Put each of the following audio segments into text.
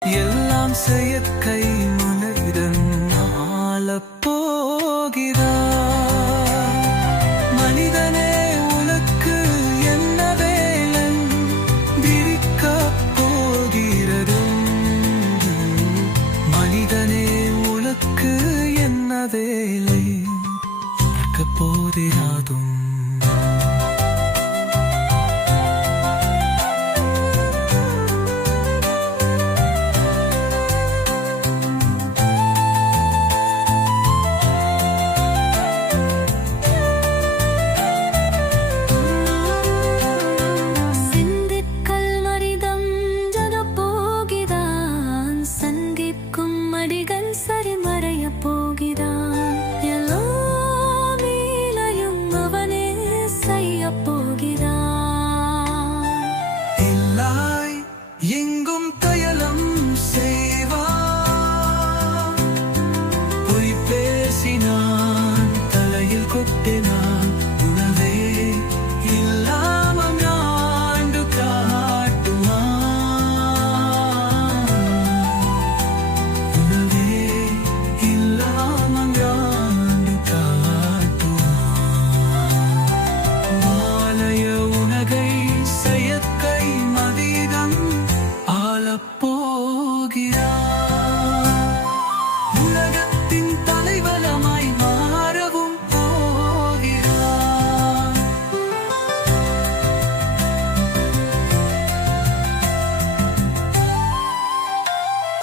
எல்லாம் செய்ய கை மனிதன் போகிறார் மனிதனே உனக்கு என்ன வேலன் விரிக்க போகிறது. மனிதனே உனக்கு என்ன வேலை? போதிராதும்.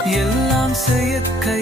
எல்லாம் செயற்கை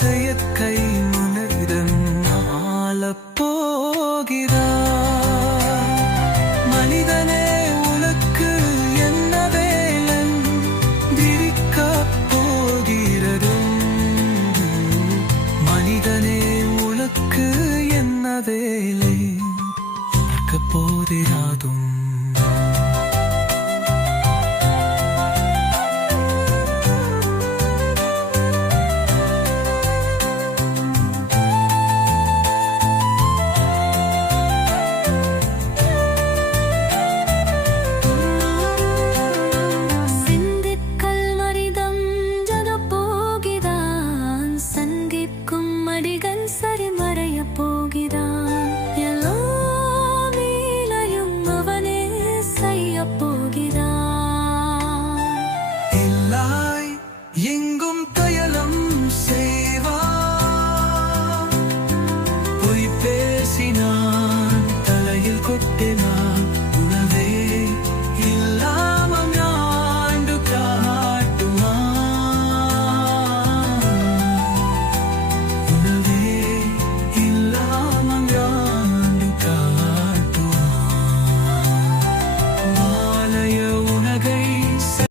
செயற்கை மனதிடம் ஆளப்போகிறார் மனிதனே உனக்கு என்ன வேலன் விரிக்க போகிறதும் மனிதனே உனக்கு என்ன வேலை? போதிராதும்.